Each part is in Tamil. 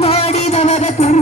ಮಾಡಿದವರ ಕುರು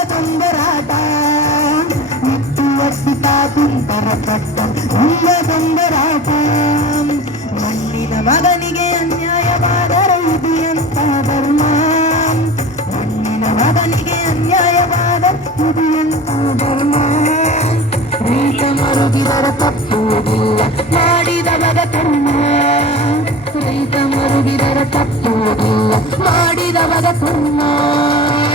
தப்போதில்ல மாடிதவக கண்ணா குறைத்த மருகிற தப்போதில்ல மாடிதவக கண்ணா